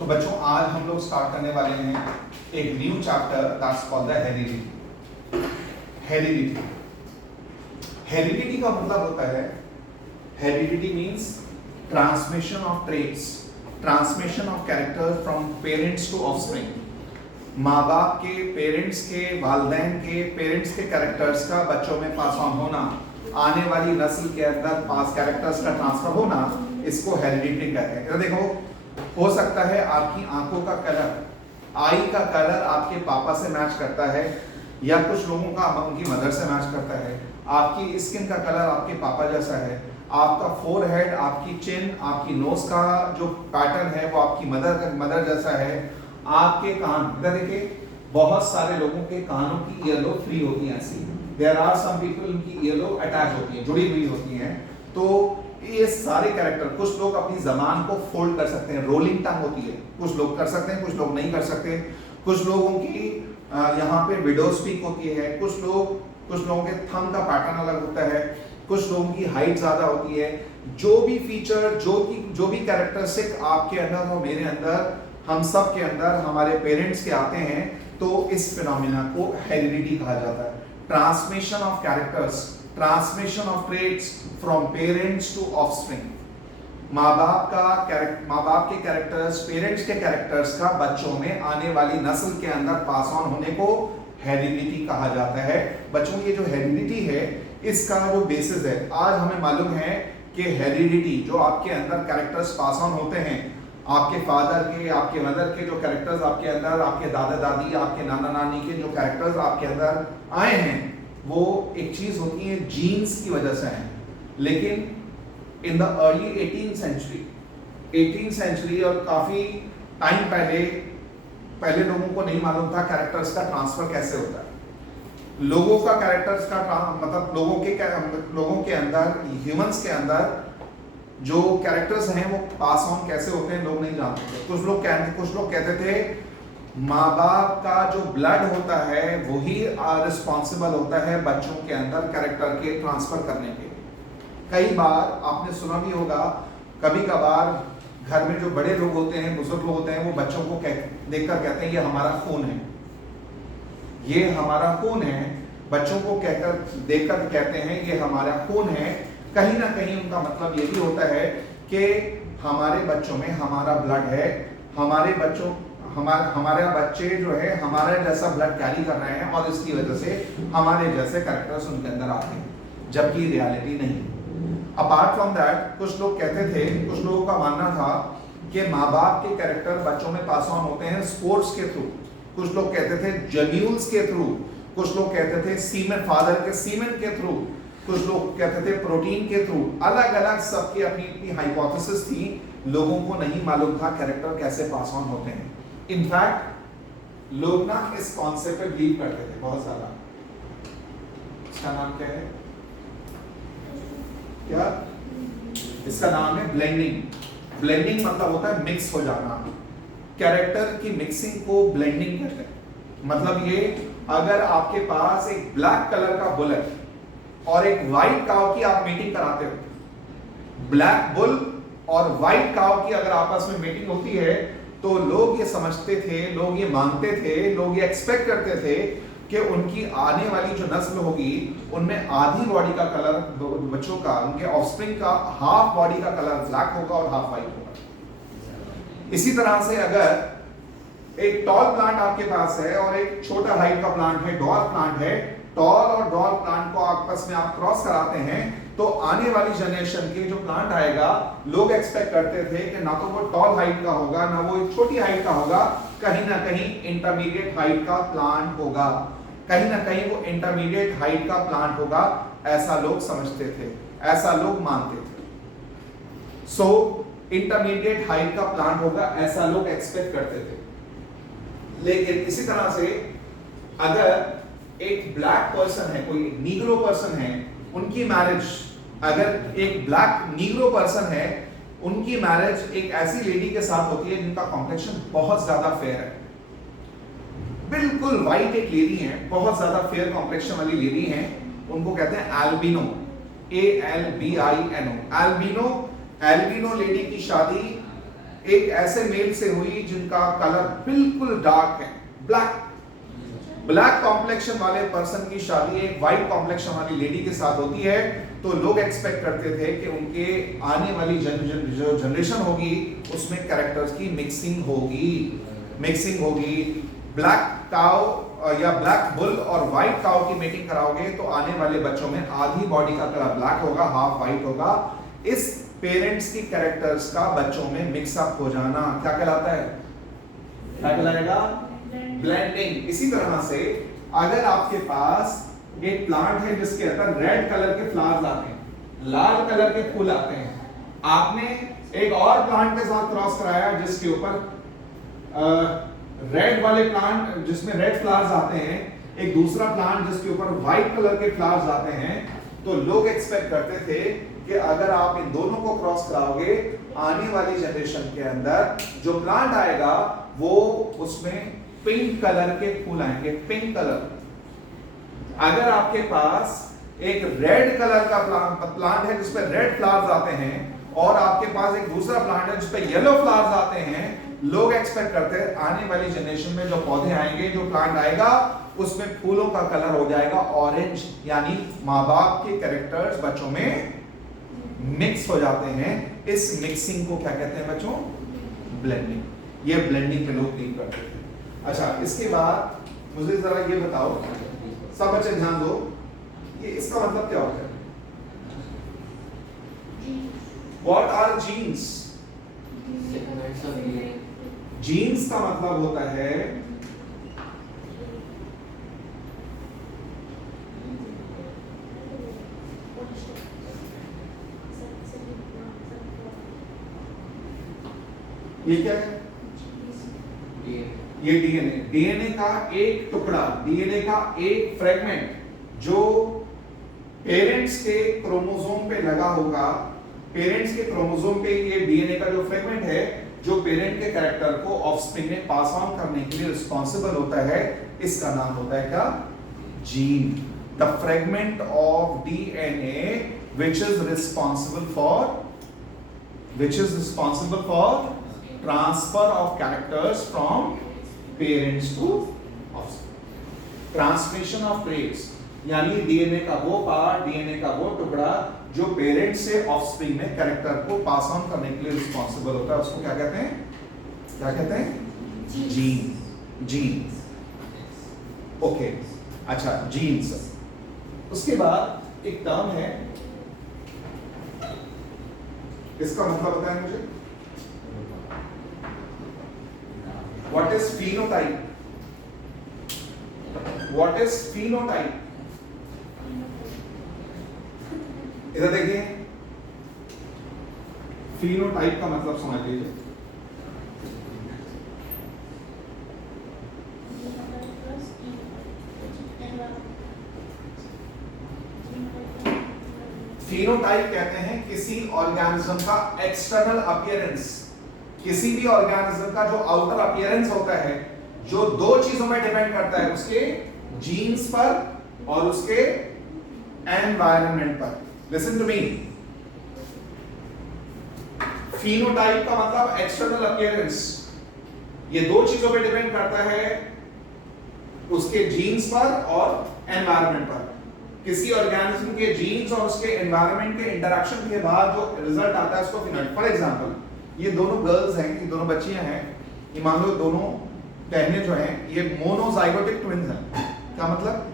तो बच्चों आज हम लोग स्टार्ट करने वाले हैं एक new chapter that's called the heredity. Heredity heredity का मतलब होता है, heredity means transmission of traits, transmission of character from parents to offspring. माँ बाप के, पेरेंट्स के, वालिदैन के, पेरेंट्स के कैरेक्टर्स का बच्चों में पास ऑन होना, आने वाली नस्ल के अंदर पास कैरेक्टर्स का ट्रांसफर होना, इसको हेरिडिटी कहते हैं। देखो, हो सकता है आपकी आंखों का कलर, आई का कलर आपके पापा से मैच करता है, या कुछ लोगों का उनकी मदर से मैच करता है। आपकी स्किन का कलर आपके पापा जैसा है, आपका फोरहेड, आपकी चिन, आपकी नोज का जो पैटर्न है वो आपकी मदर जैसा है। आपके कान, इधर देखिए, बहुत सारे लोगों के कानों की ईयरलोब फ्री होती है ऐसी। देयर आर सम पीपल उनकी ईयरलोब अटैच होती है, जुड़ी हुई होती हैं। तो ये सारे कैरेक्टर, कुछ लोग अपनी जबान को फोल्ड कर सकते हैं, रोलिंग टंग होती है, कुछ लोग कर सकते हैं, कुछ लोग नहीं कर सकते। कुछ लोगों की यहाँ पे विडो स्पीक होती है, कुछ लोगों के थंब का पैटर्न अलग होता है, कुछ लोगों की हाइट ज्यादा होती है। जो भी फीचर, जो भी कैरेक्टरिस्टिक आपके अंदर और मेरे अंदर, हम सब के अंदर, हमारे पेरेंट्स के आते हैं, तो इस फिनोमिना को हेरिडिटी कहा जाता है। Transmission of characters, transmission of traits from parents to offspring. माँ बाप के कैरेक्टर्स, पेरेंट्स के कैरेक्टर्स का बच्चों में आने वाली नस्ल के अंदर पास ऑन होने को हेरिडिटी कहा जाता है। बच्चों की जो हेरिडिटी है, इसका जो बेसिस है, आज हमें मालूम है कि हेरिडिटी जो आपके अंदर कैरेक्टर्स पास ऑन होते हैं, आपके फादर के, आपके मदर के जो कैरेक्टर्स आपके अंदर, आपके दादा दादी, आपके नाना नानी के जो कैरेक्टर्स आपके अंदर आए हैं, वो एक चीज होती है जीन्स की वजह से है। लेकिन in the early 18th century और काफी टाइम पहले लोगों को नहीं मालूम था कैरेक्टर्स का ट्रांसफर कैसे होता है। लोगों का कैरेक्टर्स का मतलब लोगों के अंदर, ह्यूमंस के अंदर जो कैरेक्टर्स हैं वो पास ऑन कैसे होते हैं लोग नहीं जानते थे। कुछ लोग कहते थे माँ बाप का जो ब्लड होता है वही रिस्पॉन्सिबल होता है बच्चों के अंदर कैरेक्टर के ट्रांसफर करने के। कई बार आपने सुना भी होगा, कभी कभार घर में जो बड़े लोग होते हैं, बुजुर्ग लोग होते हैं, वो बच्चों को देखकर कहते हैं ये हमारा खून है, ये हमारा खून है। बच्चों को देखकर कहते हैं ये हमारा खून है। कहीं ना कहीं उनका मतलब ये भी होता है कि हमारे बच्चों में हमारा ब्लड है, हमारे बच्चे जो है हमारे जैसा ब्लड कैरी कर रहे हैं, और इसकी वजह से हमारे जैसे कैरेक्टर्स उनके अंदर आते हैं, जबकि रियलिटी नहीं। अपार्ट फ्रॉम दैट, कुछ लोग कहते थे, कुछ लोगों का मानना था कि माँ बाप के कैरेक्टर बच्चों में पास ऑन होते हैं स्पोर्ट्स के थ्रू, कुछ लोग कहते थे जन्यूल्स के थ्रू, कुछ लोग कहते थे सीमेन, फादर के सीमेन के थ्रू, कुछ लोग कहते थे प्रोटीन के थ्रू। अलग अलग सबकी अपनी अपनी हाइपोथेसिस थी, लोगों को नहीं मालूम था कैरेक्टर कैसे पास ऑन होते हैं। इनफैक्ट लोग ना इस कॉन्सेप्ट पे बिलीव करते थे बहुत ज्यादा। इसका नाम क्या है? क्या? इसका नाम है ब्लेंडिंग। ब्लेंडिंग मतलब होता है मिक्स हो जाना। कैरेक्टर की मिक्सिंग को ब्लेंडिंग कहते हैं। मतलब ये, अगर आपके पास एक ब्लैक कलर का बुलेट और एक व्हाइट काव की आप मीटिंग कराते हो, ब्लैक बुल और व्हाइट काव की अगर आपस में मीटिंग होती है, तो लोग ये समझते थे, लोग ये मानते थे, लोग ये एक्सपेक्ट करते थे कि उनकी आने वाली जो नस्ल होगी उनमें आधी बॉडी का कलर, बच्चों का, उनके ऑफस्प्रिंग का हाफ बॉडी का कलर ब्लैक होगा और हाफ व्हाइट होगा। इसी तरह से अगर एक टॉल प्लांट आपके पास है और एक छोटा हाइट का प्लांट है, डॉल प्लांट है, टॉल और डॉल प्लांट को आपस में आप क्रॉस कराते हैं, तो आने वाली जनरेशन के जो प्लांट आएगा, लोग एक्सपेक्ट करते थे कि ना तो वो टॉल हाइट का होगा, ना वो छोटी हाइट का होगा, कहीं ना कहीं इंटरमीडिएट हाइट का प्लांट होगा, कहीं ना कहीं वो इंटरमीडिएट हाइट का प्लांट होगा। ऐसा लोग समझते थे, ऐसा लोग मानते थे। सो इंटरमीडिएट हाइट का प्लांट होगा, ऐसा लोग एक्सपेक्ट करते थे। लेकिन इसी तरह से अगर एक ब्लैक पर्सन है, कोई नीग्रो पर्सन है, उनकी मैरिज, अगर एक ब्लैक नीग्रो पर्सन है, उनकी मैरिज एक ऐसी लेडी के साथ होती है जिनका कॉम्प्लेक्शन बहुत ज्यादा फेयर है, बिल्कुल व्हाइट एक लेडी है, बहुत ज्यादा फेयर कॉम्प्लेक्शन वाली लेडी है, उनको कहते हैं एल्बिनो, ALBINO। एल्बिनो लेडी की शादी एक ऐसे मेल से हुई जिनका कलर बिल्कुल डार्क है, ब्लैक कॉम्प्लेक्शन वाले पर्सन की शादी एक व्हाइट कॉम्प्लेक्शन वाली लेडी के साथ होती है, तो लोग एक्सपेक्ट करते थे कि उनके आने वाली जो जनरेशन होगी उसमें कैरेक्टर्स की मिक्सिंग होगी। ब्लैक काउ या ब्लैक बुल और व्हाइट काउ की मेटिंग कराओगे तो आने वाले बच्चों में आधी बॉडी का कलर ब्लैक होगा, हाफ व्हाइट होगा। इस पेरेंट्स की कैरेक्टर्स का बच्चों में मिक्सअप हो जाना क्या कहलाता है? क्या कहलाएगा? ब्लेंडिंग। इसी तरह से अगर आपके पास एक प्लांट है जिसके अंदर रेड कलर के फ्लावर्स आते हैं, लाल कलर के फूल आते हैं, आपने एक और प्लांट के साथ क्रॉस कराया जिसके ऊपर रेड वाले प्लांट जिसमें रेड फ्लावर्स आते हैं, एक दूसरा प्लांट जिसके ऊपर व्हाइट कलर के फ्लावर्स आते हैं, तो लोग एक्सपेक्ट करते थे कि अगर आप इन दोनों को क्रॉस कराओगे आने वाली जनरेशन के अंदर जो प्लांट आएगा वो उसमें पिंक कलर के फूल आएंगे, पिंक कलर। अगर आपके पास एक रेड कलर का प्लांट है जिसपे रेड फ्लावर्स आते हैं और आपके पास एक दूसरा प्लांट है जिसपे येलो फ्लावर्स आते हैं, लोग एक्सपेक्ट करते हैं आने वाली जनरेशन में जो पौधे आएंगे, जो प्लांट आएगा उसमें फूलों का कलर हो जाएगा ऑरेंज, यानी माँ बाप के कैरेक्टर्स बच्चों में मिक्स हो जाते हैं। इस मिक्सिंग को क्या कहते हैं बच्चों? ब्लेंडिंग। ये ब्लेंडिंग के लोग डील करते थे। अच्छा, इसके बाद मुझे जरा ये बताओ, सब बच्चे ध्यान दो, ये इसका मतलब क्या होता है? What are genes? जीन्स का मतलब होता है ये क्या है? ये डीएनए। डीएनए का एक टुकड़ा, डीएनए का एक फ्रेगमेंट जो पेरेंट्स के क्रोमोसोम पे लगा होगा, पेरेंट्स के क्रोमोसोम पे ये डीएनए का जो फ्रेगमेंट है जो पेरेंट के कैरेक्टर को ऑफस्प्रिंग में पास ऑन करने के लिए रिस्पॉन्सिबल होता है, इसका नाम होता है क्या? Gene. The fragment of DNA which is responsible for transfer of characters from parents to offspring। Transmission of traits यानी डीएनए का वो पार्ट, डीएनए का वो टुकड़ा जो पेरेंट्स से ऑफस्प्रिंग में कैरेक्टर को पास ऑन करने के लिए रिस्पॉन्सिबल होता है, उसको क्या कहते हैं? क्या कहते हैं? जीन। जीन। ओके, अच्छा, जीन्स। उसके बाद एक टर्म है, इसका मतलब बताएं मुझे। What is phenotype? What is phenotype? इधर देखिए, phenotype का मतलब समझ लीजिए। phenotype कहते हैं किसी ऑर्गेनिज्म का एक्सटर्नल अपीयरेंस, किसी भी ऑर्गेनिज्म का जो आउटर अपीयरेंस होता है जो दो चीजों में डिपेंड करता है, उसके जीन्स पर और उसके एनवायरनमेंट पर। लिसन टू मी, फिनोटाइप का मतलब एक्सटर्नल अपीयरेंस, ये दो चीजों पे डिपेंड करता है, उसके जीन्स पर और एनवायरनमेंट पर। किसी ऑर्गेनिज्म के जीन्स और उसके एनवायरनमेंट के इंटरेक्शन के बाद जो रिजल्ट आता है उसको फिनोटाइप। फॉर एग्जांपल, ये दोनों गर्ल्स हैं, ये दोनों बच्चियां हैं, ये मान लो दोनों बहनें जो हैं ये मोनोजाइगोटिक ट्विंस हैं। क्या मतलब?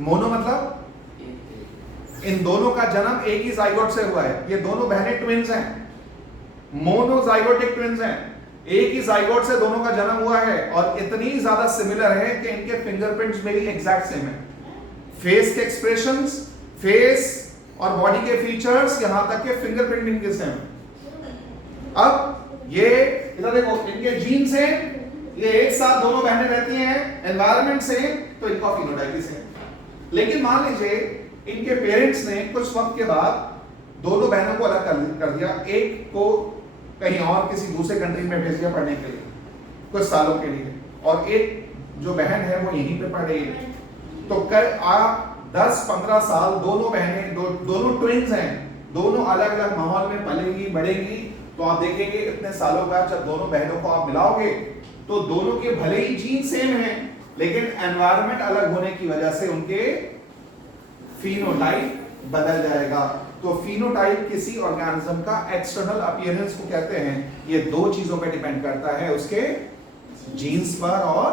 मोनो मतलब इन दोनों का जन्म एक ही जाइगोट से हुआ है, ये दोनों बहनें ट्विंस हैं, मोनोजाइगोटिक ट्विंस हैं, एक ही जाइगोट से दोनों का जन्म हुआ है और इतनी ज्यादा सिमिलर है कि इनके फिंगरप्रिंट्स में भी एग्जैक्ट सेम है। फेस के एक्सप्रेशंस, फेस और बॉडी के फीचर्स, यहां तक के फिंगरप्रिंट इनके सेम। अब ये इधर देखो, इनके जीन से ये एक साथ दोनों बहनें रहती हैं, एनवायरनमेंट से तो इनका फिनोटाइप भी सेम। लेकिन मान लीजिए इनके पेरेंट्स ने कुछ वक्त के बाद दोनों बहनों को अलग कर दिया, एक को कहीं और किसी दूसरे कंट्री में भेज दिया पढ़ने के लिए कुछ सालों के लिए, और एक जो बहन है वो यहीं पे पढ़ रही है। तो कर 10-15 साल दोनों बहनें दोनों ट्विंस हैं, दोनों अलग अलग माहौल में पलेंगी बढ़ेंगी, तो आप देखेंगे इतने सालों बाद जब दोनों बहनों को आप मिलाओगे तो दोनों के भले ही जीन सेम हैं लेकिन एनवायरनमेंट अलग होने की वजह से उनके फिनोटाइप बदल जाएगा। तो फिनोटाइप किसी ऑर्गेनिज्म का एक्सटर्नल अपीयरेंस को कहते हैं। ये दो चीजों पे डिपेंड करता है, उसके जीन्स पर, और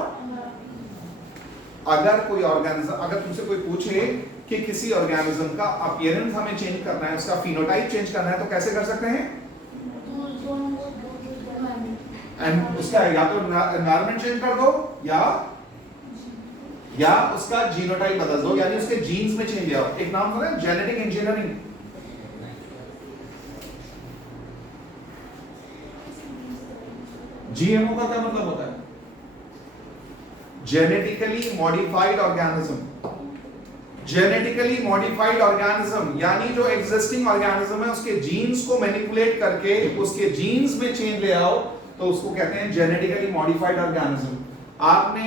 अगर कोई ऑर्गेनिज्म, अगर तुमसे कोई पूछे कि किसी ऑर्गेनिज्म का अपीयरेंस हमें चेंज करना है, उसका फिनोटाइप चेंज करना है, तो कैसे कर सकते हैं? एंड उसका या तो एनवायरनमेंट चेंज कर दो या उसका जीनोटाइप बदल दो, यानी उसके जीन्स में चेंज आओ। एक नाम सुना है जेनेटिक इंजीनियरिंग। जीएमओ का क्या मतलब होता है? Genetically modified organism. Genetically modified organism यानी जो एग्जिस्टिंग ऑर्गेनिज्म है उसके जीन्स को मैनिपुलेट करके उसके जीन्स में चेंज ले आओ, तो उसको कहते हैं जेनेटिकली मॉडिफाइड ऑर्गेनिज्म। आपने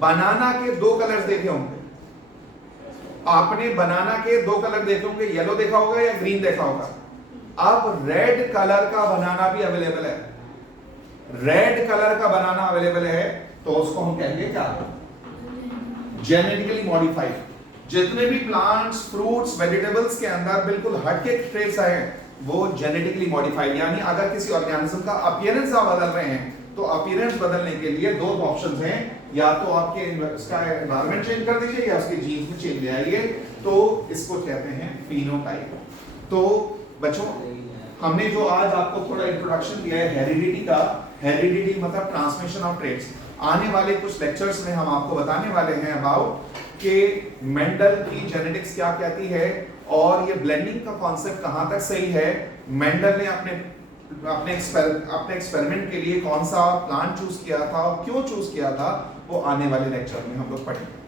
बनाना के दो कलर्स देखे होंगे, आपने बनाना के दो कलर देखे होंगे, येलो देखा होगा या ग्रीन देखा होगा। अब रेड कलर का बनाना भी अवेलेबल है, रेड कलर का बनाना अवेलेबल है, तो उसको हम कहेंगे क्या? Genetically modified. जितने भी प्लांट्स, फ्रूट्स, वेजिटेबल्स के अंदर बिल्कुल हटके ट्रेट्स आए वो जेनेटिकली मॉडिफाइड। यानी अगर किसी ऑर्गेनिज्म का अपीयरेंस आप बदल रहे हैं तो अपीयरेंस बदलने के लिए दो ऑप्शंस हैं, या तो आपके इसका एनवायरनमेंट चेंज कर दीजिए या उसके जीन्स में चेंज ले आइए, तो इसको कहते हैं फिनोटाइप। तो बच्चों हमने जो आज आपको थोड़ा इंट्रोडक्शन दिया है हेरिडिटी का, हेरिडिटी मतलब ट्रांसमिशन ऑफ ट्रेट्स। आने वाले कुछ लेक्चर्स में हम आपको बताने वाले हैं अबाउट कि मेंडल की जेनेटिक्स क्या कहती है और ये ब्लेंडिंग का कॉन्सेप्ट कहां तक सही है। मेंडल ने अपने एक्सपेरिमेंट के लिए कौन सा प्लांट चूज किया था और क्यों चूज किया था, वो आने वाले लेक्चर में हम लोग पढ़ेंगे।